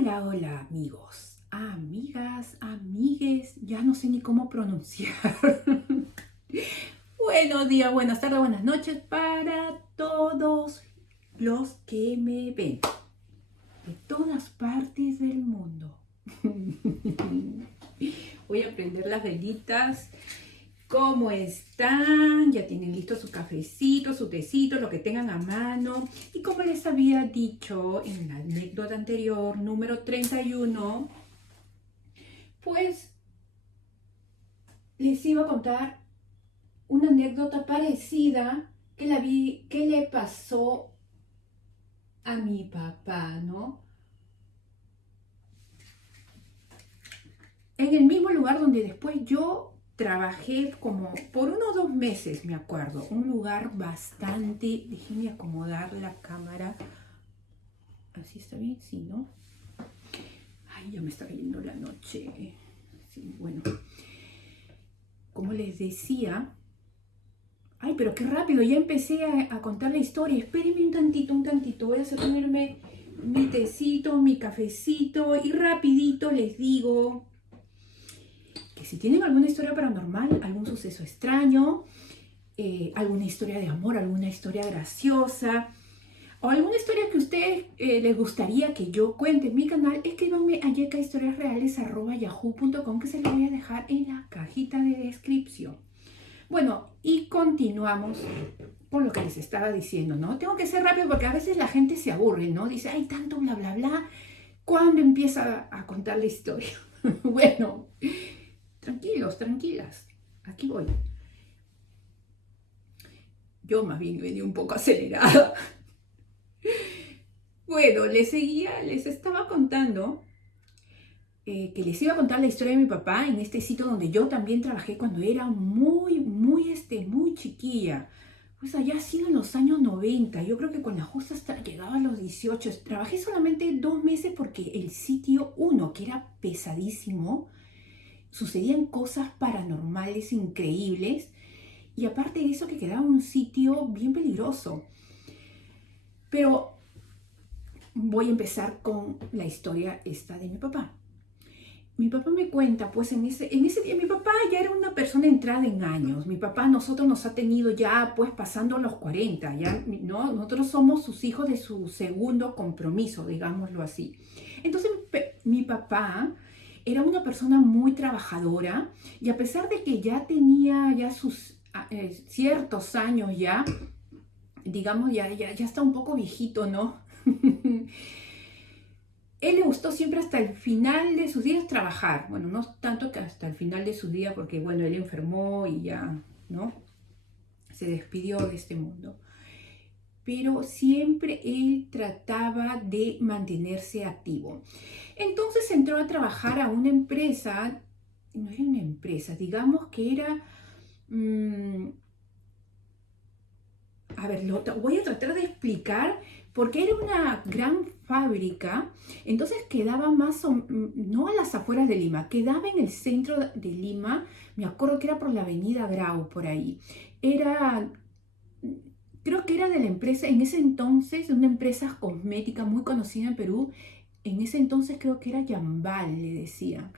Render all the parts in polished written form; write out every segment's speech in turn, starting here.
Hola, hola amigos, amigas, amigues, ya no sé ni cómo pronunciar. Buenos días, buenas tardes, buenas noches para todos los que me ven de todas partes del mundo. Voy a prender las velitas. ¿Cómo están? Ya tienen listo su cafecito, su tecito, lo que tengan a mano. Y como les había dicho en la anécdota anterior, número 31, pues les iba a contar una anécdota parecida que le pasó a mi papá, ¿no? En el mismo lugar donde después yo trabajé como por unos 2 meses, me acuerdo. Un lugar bastante... Déjenme acomodar la cámara. ¿Así está bien? Sí, ¿no? Ay, ya me está cayendo la noche. Sí, bueno. Como les decía... Ay, pero qué rápido, ya empecé a contar la historia. Espérenme un tantito. Voy a ponerme mi tecito, mi cafecito y rapidito les digo que si tienen alguna historia paranormal, algún suceso extraño, alguna historia de amor, alguna historia graciosa o alguna historia que a ustedes les gustaría que yo cuente en mi canal, escríbanme a yekahistoriasreales@yahoo.com, que se lo voy a dejar en la cajita de descripción. Bueno, y continuamos con lo que les estaba diciendo, ¿no? Tengo que ser rápido porque a veces la gente se aburre, ¿no? Dice, ay, tanto bla, bla, bla. ¿Cuándo empieza a contar la historia? Bueno, tranquilos, tranquilas. Aquí voy. Yo más bien venía un poco acelerada. Bueno, les estaba contando que les iba a contar la historia de mi papá en este sitio donde yo también trabajé cuando era muy chiquilla. Pues allá ha sido en los años 90. Yo creo que con la justa hasta llegaba a los 18. Trabajé solamente 2 meses porque el sitio uno, que era pesadísimo, sucedían cosas paranormales increíbles. Y aparte de eso que quedaba un sitio bien peligroso. Pero voy a empezar con la historia esta de mi papá. Mi papá me cuenta, pues en ese día mi papá ya era una persona entrada en años. Mi papá a nosotros nos ha tenido ya pues pasando los 40, ya, ¿no? Nosotros somos sus hijos de su segundo compromiso, digámoslo así. Entonces mi papá era una persona muy trabajadora y a pesar de que ya tenía ya sus ciertos años ya, digamos ya está un poco viejito, ¿no? Él le gustó siempre hasta el final de sus días trabajar. Bueno, no tanto que hasta el final de sus días, porque bueno, él enfermó y ya, ¿no? Se despidió de este mundo. Pero siempre él trataba de mantenerse activo. Entonces entró a trabajar a una empresa, no era una empresa, digamos que era... a ver, voy a tratar de explicar porque era una gran fábrica, entonces quedaba no a las afueras de Lima, quedaba en el centro de Lima, me acuerdo que era por la avenida Grau, por ahí. Era, creo que era de la empresa, en ese entonces, de una empresa cosmética muy conocida en Perú, en ese entonces creo que era Yambal, le decían.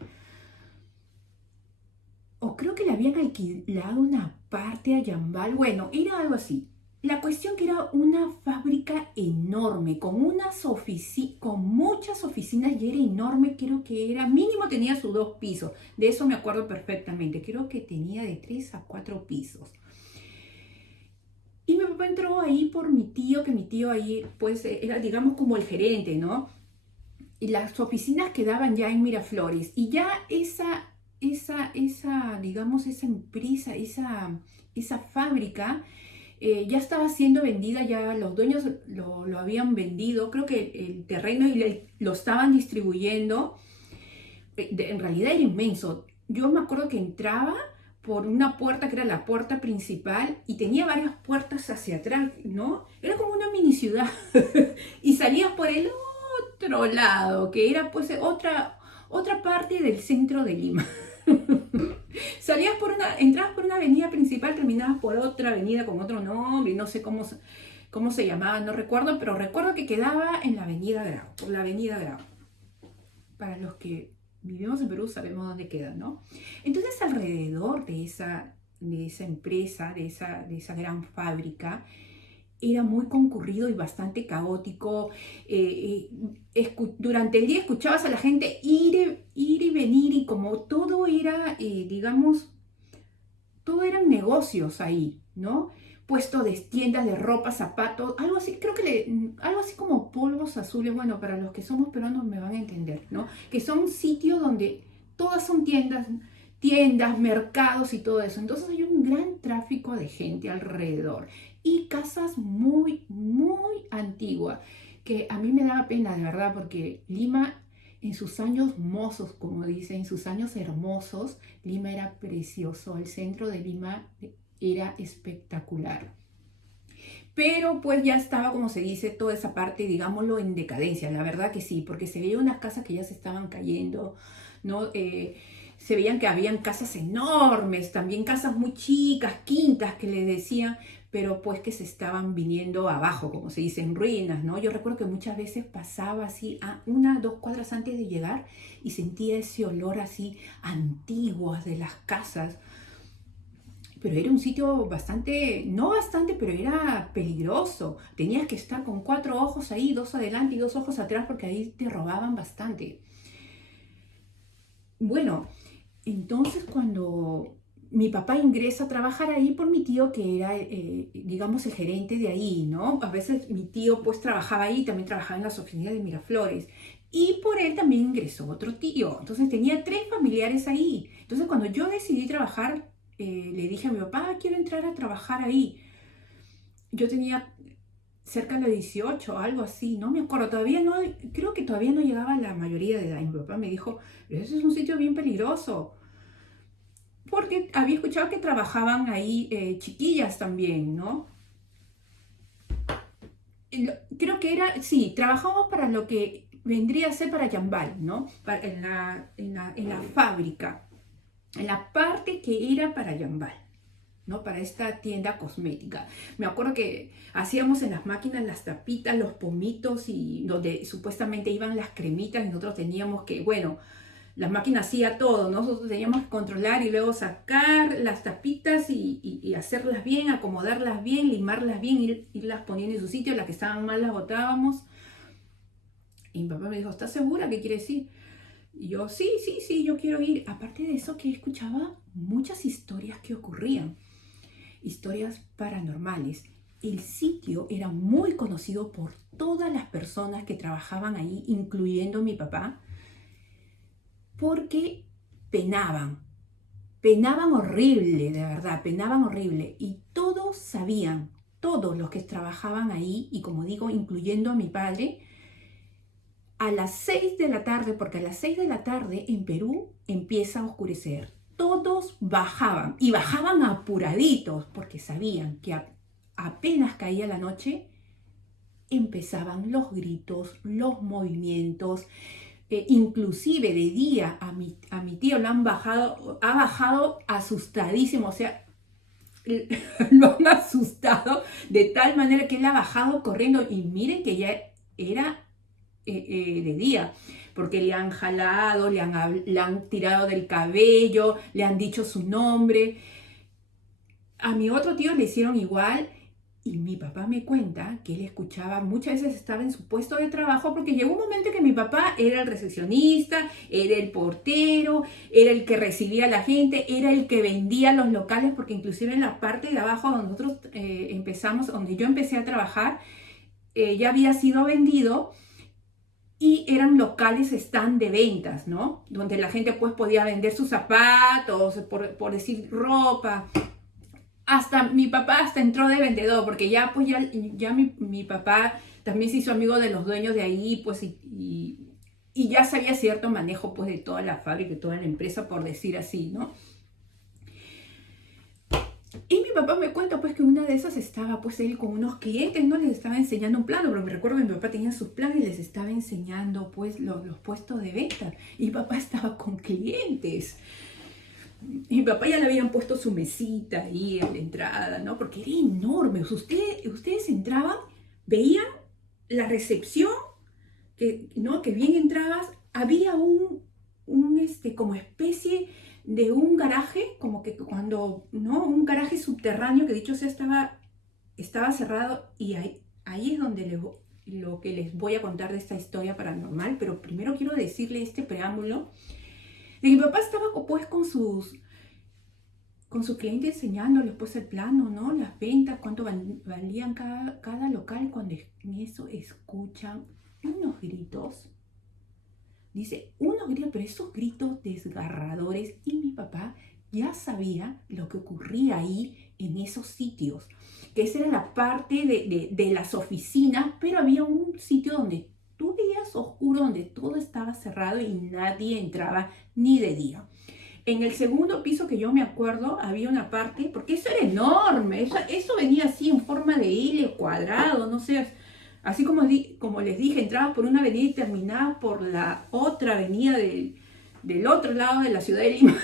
O creo que le habían alquilado una parte a Yambal, bueno, era algo así. La cuestión que era una fábrica enorme, con muchas oficinas y era enorme, creo que era, mínimo tenía sus 2 pisos, de eso me acuerdo perfectamente, creo que tenía de 3 a 4 pisos. Y mi papá entró ahí por mi tío, que mi tío ahí pues era digamos como el gerente, ¿no? Y las oficinas quedaban ya en Miraflores y ya digamos, esa empresa, esa fábrica ya estaba siendo vendida, ya los dueños lo habían vendido, creo que el terreno lo estaban distribuyendo. En realidad era inmenso. Yo me acuerdo que entraba por una puerta que era la puerta principal y tenía varias puertas hacia atrás, ¿no? Era como una mini ciudad y salías por el otro lado, que era pues otra parte del centro de Lima. Entrabas por una avenida principal, terminabas por otra avenida con otro nombre, no sé cómo se llamaba, no recuerdo, pero recuerdo que quedaba en la avenida Grau, por la avenida Grau. para los que vivimos en Perú sabemos dónde queda, ¿no? Entonces alrededor de esa empresa, de esa gran fábrica, era muy concurrido y bastante caótico. Durante el día escuchabas a la gente ir y venir y como todo era, digamos, todo eran negocios ahí, ¿no? Puesto de tiendas de ropa, zapatos, algo así, creo que algo así como polvos azules, bueno, para los que somos peruanos me van a entender, ¿no? Que son sitios donde todas son tiendas, mercados y todo eso. Entonces hay un gran tráfico de gente alrededor y casas muy, muy antiguas, que a mí me daba pena, de verdad, porque Lima en sus años mozos, como dicen, en sus años hermosos, Lima era precioso, el centro de Lima era espectacular. Pero pues ya estaba, como se dice, toda esa parte, digámoslo, en decadencia, la verdad que sí, porque se veían unas casas que ya se estaban cayendo, ¿no? Se veían que habían casas enormes, también casas muy chicas, quintas que le decían, pero pues que se estaban viniendo abajo, como se dice, en ruinas, ¿no? Yo recuerdo que muchas veces pasaba así a 1 o 2 cuadras antes de llegar y sentía ese olor así antiguo de las casas, pero era un sitio bastante, no bastante, pero era peligroso. Tenías que estar con 4 ojos ahí, 2 adelante y 2 ojos atrás, porque ahí te robaban bastante. Bueno, entonces cuando mi papá ingresa a trabajar ahí por mi tío, que era, digamos, el gerente de ahí, ¿no? A veces mi tío pues trabajaba ahí, también trabajaba en las oficinas de Miraflores. Y por él también ingresó otro tío. Entonces tenía 3 familiares ahí. Entonces cuando yo decidí trabajar, le dije a mi papá, quiero entrar a trabajar ahí. Yo tenía cerca de 18, algo así, no me acuerdo, todavía no, creo que todavía no llegaba a la mayoría de edad. Y mi papá me dijo, pero ese es un sitio bien peligroso, porque había escuchado que trabajaban ahí chiquillas también, ¿no? Creo que era, sí, trabajamos para lo que vendría a ser para Yambal, ¿no? En la fábrica, en la parte que era para Yambal, ¿no? Para esta tienda cosmética. Me acuerdo que hacíamos en las máquinas las tapitas, los pomitos y donde supuestamente iban las cremitas y nosotros teníamos que, bueno, la máquina hacía todo, ¿no? Nosotros teníamos que controlar y luego sacar las tapitas y hacerlas bien, acomodarlas bien, limarlas bien, irlas poniendo en su sitio, las que estaban mal las botábamos. Y mi papá me dijo, ¿estás segura que quieres ir? Y yo, sí, yo quiero ir. Aparte de eso, que escuchaba muchas historias que ocurrían, historias paranormales. El sitio era muy conocido por todas las personas que trabajaban ahí, incluyendo mi papá, porque penaban horrible, de verdad, penaban horrible. Y todos sabían, todos los que trabajaban ahí, y como digo, incluyendo a mi padre, a las 6 de la tarde, porque a las 6 de la tarde en Perú empieza a oscurecer. Todos bajaban y bajaban apuraditos porque sabían que apenas caía la noche empezaban los gritos, los movimientos, inclusive de día a mi tío lo ha bajado asustadísimo, o sea, lo han asustado de tal manera que él ha bajado corriendo y miren que ya era de día, porque le han jalado, le han tirado del cabello, le han dicho su nombre. A mi otro tío le hicieron igual y mi papá me cuenta que él escuchaba, muchas veces estaba en su puesto de trabajo porque llegó un momento que mi papá era el recepcionista, era el portero, era el que recibía a la gente, era el que vendía los locales, porque inclusive en la parte de abajo donde nosotros empezamos, donde yo empecé a trabajar, ya había sido vendido. Y eran locales stand de ventas, ¿no? Donde la gente pues podía vender sus zapatos, por decir ropa. Hasta mi papá hasta entró de vendedor, porque ya pues ya mi papá también se hizo amigo de los dueños de ahí, pues y ya sabía cierto manejo pues de toda la fábrica, de toda la empresa, por decir así, ¿no? Y mi papá me cuenta pues que una de esas estaba pues él con unos clientes, ¿no? Les estaba enseñando un plano, pero me recuerdo que mi papá tenía sus planes y les estaba enseñando pues los puestos de venta. Y mi papá estaba con clientes. Y mi papá ya le habían puesto su mesita ahí a la entrada, ¿no? Porque era enorme. O sea, ustedes entraban, veían la recepción, ¿no? Que bien entrabas había como especie de un garaje, como que cuando, ¿no? Un garaje subterráneo que dicho sea estaba cerrado y ahí es donde lo que les voy a contar de esta historia paranormal, pero primero quiero decirle este preámbulo de que mi papá estaba pues con sus clientes enseñándoles pues el plano, ¿no? Las ventas, cuánto valían cada local, cuando en eso escuchan unos gritos. Dice, unos gritos, pero esos gritos desgarradores, y mi papá ya sabía lo que ocurría ahí en esos sitios, que esa era la parte de las oficinas, pero había un sitio donde tú veías oscuro, donde todo estaba cerrado y nadie entraba ni de día. En el segundo piso que yo me acuerdo, había una parte, porque eso era enorme, eso venía así en forma de L cuadrado, no sé, así como les dije, entraba por una avenida y terminaba por la otra avenida del otro lado de la ciudad de Lima.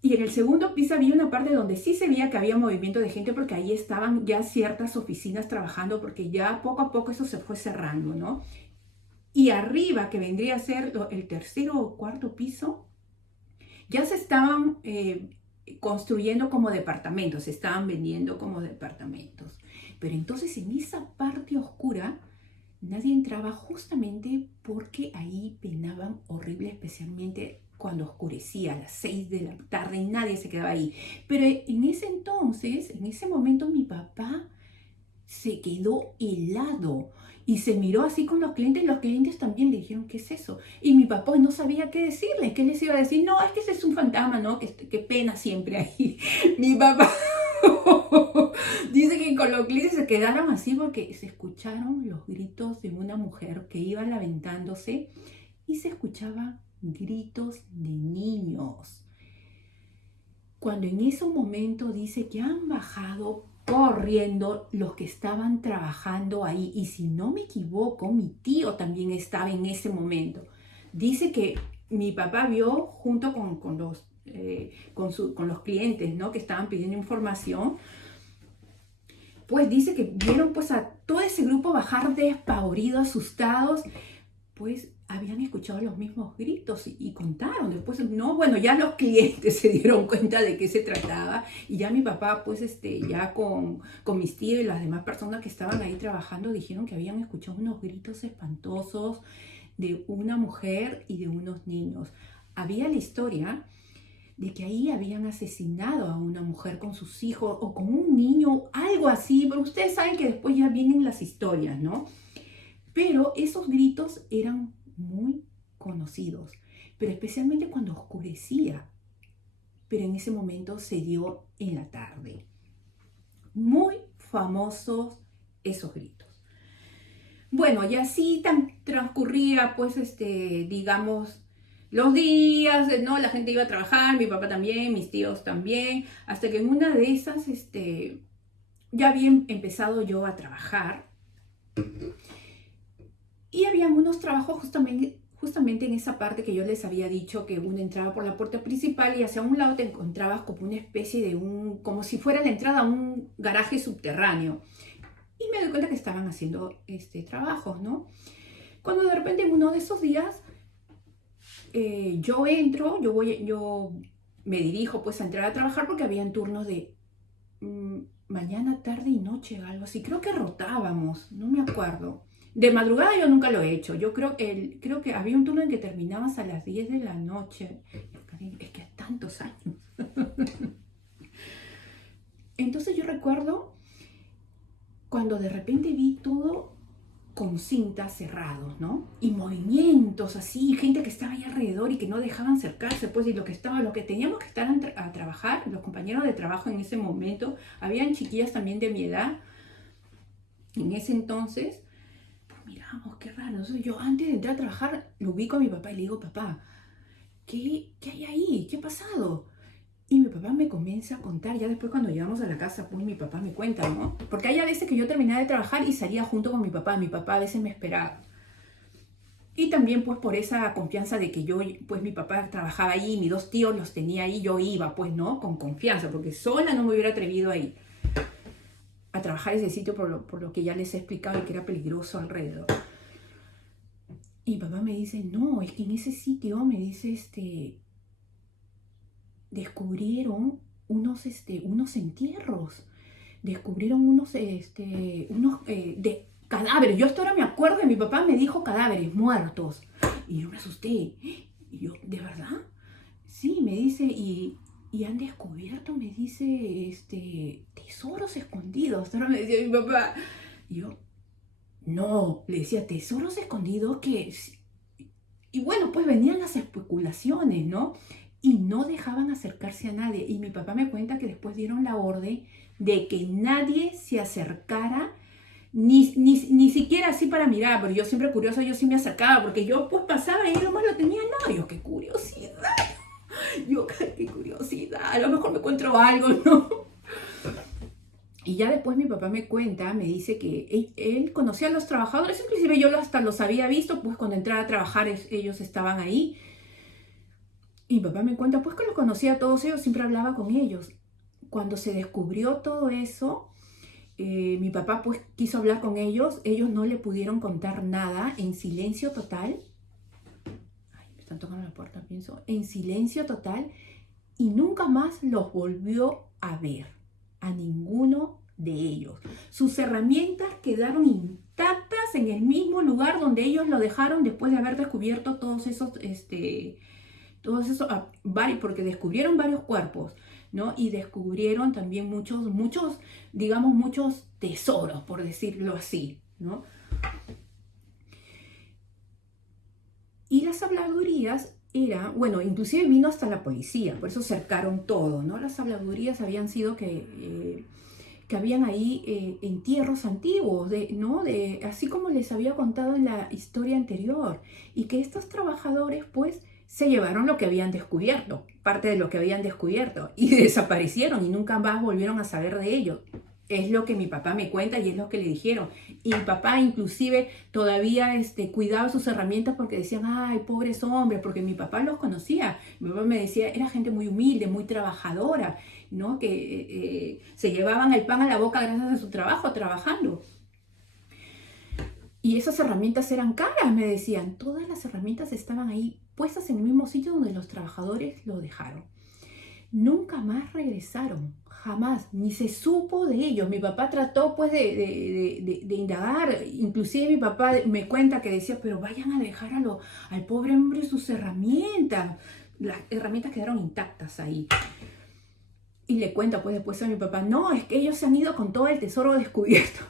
Y en el segundo piso había una parte donde sí se veía que había movimiento de gente, porque ahí estaban ya ciertas oficinas trabajando, porque ya poco a poco eso se fue cerrando, ¿no? Y arriba, que vendría a ser el tercero o cuarto piso, ya se estaban construyendo como departamentos, se estaban vendiendo como departamentos. Pero entonces en esa parte oscura nadie entraba, justamente porque ahí penaban horrible, especialmente cuando oscurecía a las 6 de la tarde y nadie se quedaba ahí. Pero en ese entonces, en ese momento, mi papá se quedó helado y se miró así con los clientes también le dijeron, ¿qué es eso? Y mi papá no sabía qué decirles, ¿qué les iba a decir? No, es que ese es un fantasma, ¿no? Qué pena siempre ahí. Mi papá dice que con los clientes se quedaron así porque se escucharon los gritos de una mujer que iba lamentándose y se escuchaban gritos de niños. Cuando en ese momento dice que han bajado corriendo los que estaban trabajando ahí, y si no me equivoco, mi tío también estaba en ese momento. Dice que mi papá vio junto con los clientes, ¿no? Que estaban pidiendo información, pues dice que vieron pues a todo ese grupo bajar despavoridos, asustados, pues habían escuchado los mismos gritos y contaron. Después, no, bueno, ya los clientes se dieron cuenta de qué se trataba, y ya mi papá, pues, ya con mis tíos y las demás personas que estaban ahí trabajando, dijeron que habían escuchado unos gritos espantosos de una mujer y de unos niños. Había la historia de que ahí habían asesinado a una mujer con sus hijos o con un niño, algo así, pero ustedes saben que después ya vienen las historias, ¿no? Pero esos gritos eran muy conocidos, pero especialmente cuando oscurecía. Pero en ese momento se dio en la tarde. Muy famosos esos gritos. Bueno, y así transcurría, pues, digamos, los días, ¿no? La gente iba a trabajar, mi papá también, mis tíos también, hasta que en una de esas, ya había empezado yo a trabajar. Y había unos trabajos justamente en esa parte que yo les había dicho, que uno entraba por la puerta principal y hacia un lado te encontrabas como una especie de como si fuera la entrada a un garaje subterráneo. Y me doy cuenta que estaban haciendo trabajos, ¿no? Cuando de repente en uno de esos días yo entro, yo me dirijo pues a entrar a trabajar, porque habían turnos de mañana, tarde y noche, algo así. Creo que rotábamos, no me acuerdo. De madrugada yo nunca lo he hecho. Yo creo que había un turno en que terminabas a las 10 de la noche. Es que tantos años. Entonces yo recuerdo cuando de repente vi todo con cintas cerrados, ¿no? Y movimientos así, gente que estaba ahí alrededor y que no dejaban acercarse, pues, y lo que teníamos que estar a trabajar, los compañeros de trabajo en ese momento, habían chiquillas también de mi edad, en ese entonces, pues miramos, qué raro. Entonces yo, antes de entrar a trabajar, lo ubico a mi papá y le digo, papá, ¿qué hay ahí? ¿Qué ha pasado? Y mi papá me comienza a contar, ya después cuando llegamos a la casa, pues mi papá me cuenta, ¿no? Porque hay a veces que yo terminaba de trabajar y salía junto con mi papá a veces me esperaba. Y también pues por esa confianza de que yo, pues mi papá trabajaba ahí, mis dos tíos los tenía ahí, yo iba pues, ¿no? Con confianza, porque sola no me hubiera atrevido a ir a trabajar ese sitio por lo que ya les he explicado, y que era peligroso alrededor. Y mi papá me dice, no, es que en ese sitio, me dice, descubrieron unos entierros, descubrieron de cadáveres. Yo hasta ahora me acuerdo que mi papá me dijo cadáveres muertos. Y yo me asusté. Y yo, ¿de verdad? Sí, me dice, y han descubierto, me dice, tesoros escondidos. Ahora me decía mi papá. Y yo, no, le decía, tesoros escondidos que... Y bueno, pues venían las especulaciones, ¿no? Y no dejaban acercarse a nadie. Y mi papá me cuenta que después dieron la orden de que nadie se acercara, ni siquiera así para mirar, porque yo siempre curiosa, yo sí me acercaba, porque yo pues pasaba y nomás lo tenía, no, yo qué curiosidad, yo qué curiosidad, a lo mejor me encuentro algo, ¿no? Y ya después mi papá me cuenta, me dice que él conocía a los trabajadores, inclusive yo hasta los había visto, pues cuando entraba a trabajar ellos estaban ahí. Y mi papá me cuenta, pues que los conocía a todos ellos, siempre hablaba con ellos. Cuando se descubrió todo eso, mi papá pues quiso hablar con ellos no le pudieron contar nada, en silencio total. Ay, me están tocando la puerta, pienso. En silencio total, y nunca más los volvió a ver, a ninguno de ellos. Sus herramientas quedaron intactas en el mismo lugar donde ellos lo dejaron después de haber descubierto todos esos, porque descubrieron varios cuerpos, ¿no? Y descubrieron también digamos, muchos tesoros, por decirlo así, ¿no? Y las habladurías bueno, inclusive vino hasta la policía, por eso cercaron todo, ¿no? Las habladurías habían sido que habían ahí entierros antiguos, ¿no? Así como les había contado en la historia anterior, y que estos trabajadores, pues, se llevaron lo que habían descubierto, parte de lo que habían descubierto, y desaparecieron y nunca más volvieron a saber de ellos. Es lo que mi papá me cuenta y es lo que le dijeron. Y mi papá inclusive todavía cuidaba sus herramientas porque decían, ay, pobres hombres, porque mi papá los conocía. Mi papá me decía, era gente muy humilde, muy trabajadora, ¿no? Que se llevaban el pan a la boca gracias a su trabajo, trabajando. Y esas herramientas eran caras, me decían. Todas las herramientas estaban ahí puestas en el mismo sitio donde los trabajadores lo dejaron. Nunca más regresaron, jamás, ni se supo de ellos. Mi papá trató pues de indagar, inclusive mi papá me cuenta que decía, pero vayan a dejar al pobre hombre sus herramientas. Las herramientas quedaron intactas ahí. Y le cuenta pues después a mi papá, no, es que ellos se han ido con todo el tesoro descubierto.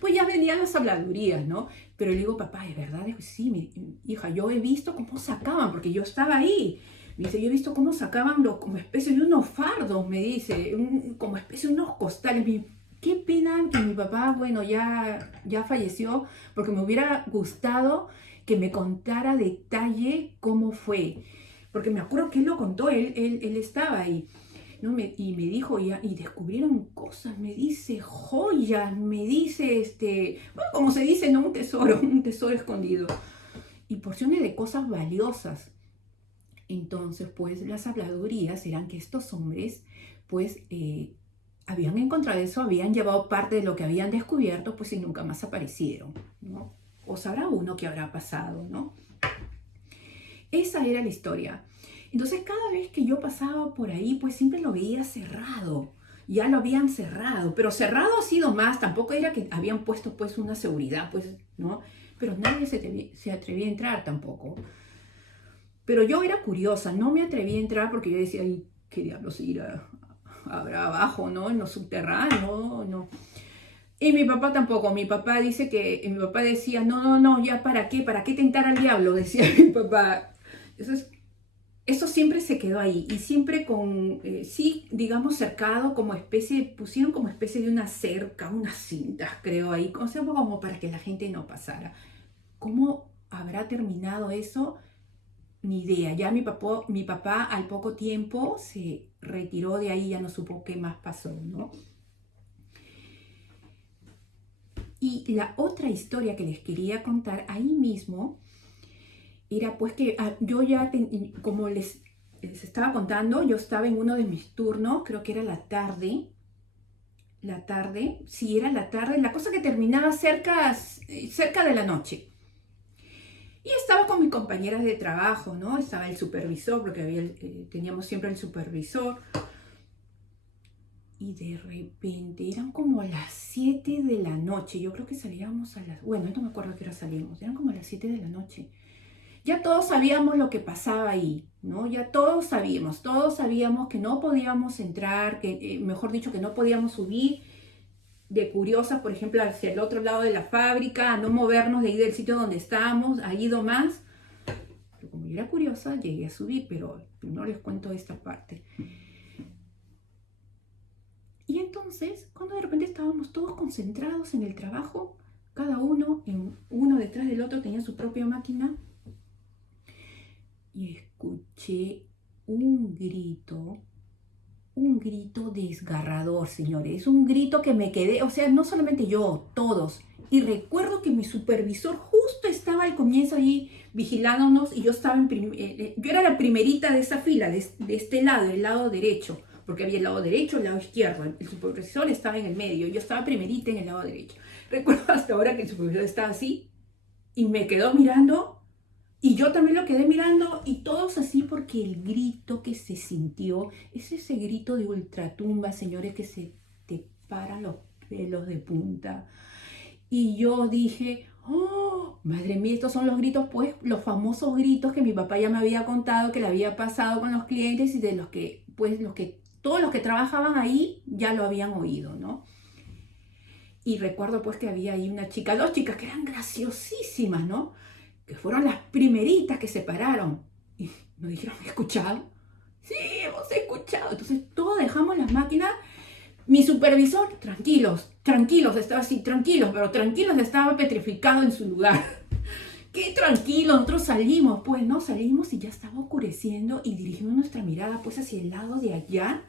Pues ya venían las habladurías, ¿no? Pero le digo, papá, ¿es verdad? Dijo, sí, hija, yo he visto cómo sacaban, porque yo estaba ahí. Me dice, yo he visto cómo sacaban como especie de unos fardos, me dice, como especie de unos costales. Qué pena que mi papá, bueno, ya falleció, porque me hubiera gustado que me contara detalle cómo fue. Porque me acuerdo que él lo contó, él estaba ahí. ¿No? Y me dijo, y descubrieron cosas, me dice, joyas, me dice, bueno, como se dice, ¿no? Un tesoro escondido. Y porciones de cosas valiosas. Entonces, pues, las habladurías eran que estos hombres, pues, habían encontrado eso, habían llevado parte de lo que habían descubierto, pues, y nunca más aparecieron, ¿no? O sabrá uno qué habrá pasado, ¿no? Esa era la historia. Entonces cada vez que yo pasaba por ahí, pues siempre lo veía cerrado. Ya lo habían cerrado, pero cerrado ha sido más, tampoco era que habían puesto pues una seguridad, pues, ¿no? Pero nadie se atrevía a entrar tampoco. Pero yo era curiosa, no me atreví a entrar porque yo decía, ay, qué diablos habrá abajo, ¿no? En los subterráneos, no. Y mi papá tampoco, mi papá dice mi papá decía, no, ya ¿para qué tentar al diablo? Decía mi papá. Eso siempre se quedó ahí y siempre sí, digamos, cercado pusieron como especie de una cerca, unas cintas, creo, ahí, o sea, como para que la gente no pasara. ¿Cómo habrá terminado eso? Ni idea. Ya mi papá al poco tiempo se retiró de ahí, ya no supo qué más pasó, ¿no? Y la otra historia que les quería contar ahí mismo era pues que yo ya, como les estaba contando, yo estaba en uno de mis turnos, creo que era la tarde, sí, era la tarde, la cosa que terminaba cerca de la noche. Y estaba con mis compañeras de trabajo, ¿no? Estaba el supervisor, porque teníamos siempre el supervisor. Y de repente eran como las 7 de la noche. Yo creo que salíamos a las... Bueno, no me acuerdo a qué hora salíamos. Eran como las 7 de la noche. Ya todos sabíamos lo que pasaba ahí, ¿no? Ya todos sabíamos que no podíamos entrar, que, mejor dicho, que no podíamos subir de curiosas, por ejemplo, hacia el otro lado de la fábrica, a no movernos de ahí del sitio donde estábamos, ahí nomás. Pero como yo era curiosa, llegué a subir, pero no les cuento esta parte. Y entonces, cuando de repente estábamos todos concentrados en el trabajo, cada uno, uno detrás del otro, tenía su propia máquina, y escuché un grito desgarrador, señores, un grito que me quedé, o sea, no solamente yo, todos. Y recuerdo que mi supervisor justo estaba al comienzo allí vigilándonos y yo estaba yo era la primerita de esa fila, de este lado, el lado derecho, porque había el lado derecho, el lado izquierdo. El supervisor estaba en el medio, yo estaba primerita en el lado derecho. Recuerdo hasta ahora que el supervisor estaba así y me quedó mirando. Y yo también lo quedé mirando y todos así porque el grito que se sintió es ese grito de ultratumba, señores, que se te paran los pelos de punta. Y yo dije, oh, madre mía, estos son los gritos, pues, los famosos gritos que mi papá ya me había contado que le había pasado con los clientes y de los que, pues, todos los que trabajaban ahí ya lo habían oído, ¿no? Y recuerdo, pues, que había ahí dos chicas que eran graciosísimas, ¿no? Que fueron las primeritas que se pararon y nos dijeron, ¿escuchado? Sí, hemos escuchado. Entonces todos dejamos las máquinas. Mi supervisor, tranquilos, estaba así, pero tranquilos, estaba petrificado en su lugar. Qué tranquilo, nosotros salimos, pues no, salimos y ya estaba oscureciendo y dirigimos nuestra mirada pues hacia el lado de allá,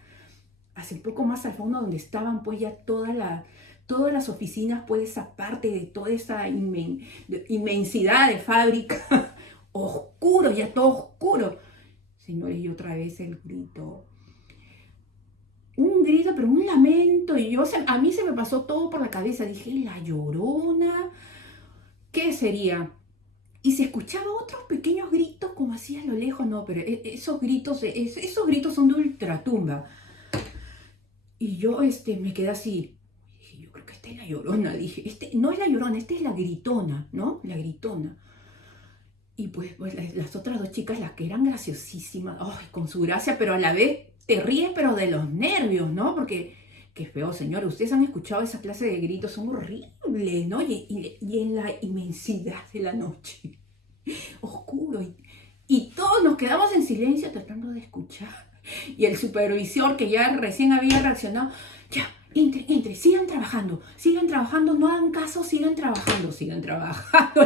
hacia un poco más al fondo donde estaban pues ya todas las oficinas, pues esa parte de toda esa inmensidad de fábrica, oscuro, ya todo oscuro. Señores, y otra vez el grito. Un grito, pero un lamento, y a mí se me pasó todo por la cabeza. Dije, ¿La Llorona? ¿Qué sería? Y se escuchaba otros pequeños gritos como así a lo lejos, no, pero esos gritos son de ultratumba. Y yo me quedé así. Dije, yo creo que esta es la Llorona. Dije, no es la Llorona, esta es la gritona, ¿no? La gritona. Y pues las otras dos chicas, las que eran graciosísimas, con su gracia, pero a la vez te ríes, pero de los nervios, ¿no? Porque, qué feo, señor, ustedes han escuchado esa clase de gritos, son horribles, ¿no? Y en la inmensidad de la noche, oscuro, y todos nos quedamos en silencio tratando de escuchar. Y el supervisor, que ya recién había reaccionado, ya, entre, sigan trabajando, no hagan caso, sigan trabajando,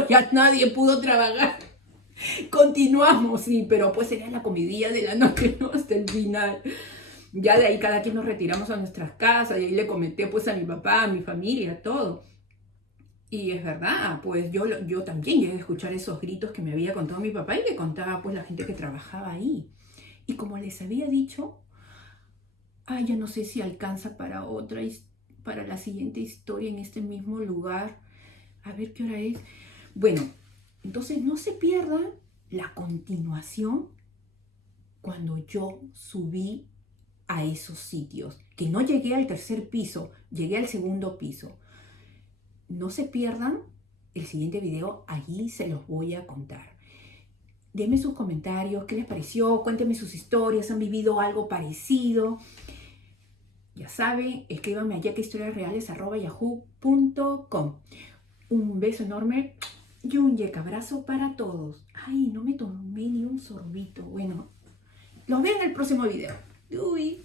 ya nadie pudo trabajar. Continuamos, sí, pero pues era la comidilla de la noche, ¿no? Hasta el final. Ya de ahí cada quien nos retiramos a nuestras casas y ahí le comenté pues a mi papá, a mi familia, todo. Y es verdad, pues yo también llegué a escuchar esos gritos que me había contado mi papá y que contaba pues la gente que trabajaba ahí. Y como les había dicho, ya no sé si alcanza para la siguiente historia en este mismo lugar. A ver qué hora es. Bueno, entonces no se pierdan la continuación cuando yo subí a esos sitios, que no llegué al tercer piso, llegué al segundo piso. No se pierdan el siguiente video, allí se los voy a contar. Denme sus comentarios, qué les pareció, cuéntenme sus historias, han vivido algo parecido. Ya saben, escríbanme a yaquehistoriasreales@yahoo.com. Un beso enorme y un abrazo para todos. Ay, no me tomé ni un sorbito. Bueno, los veo en el próximo video. Uy.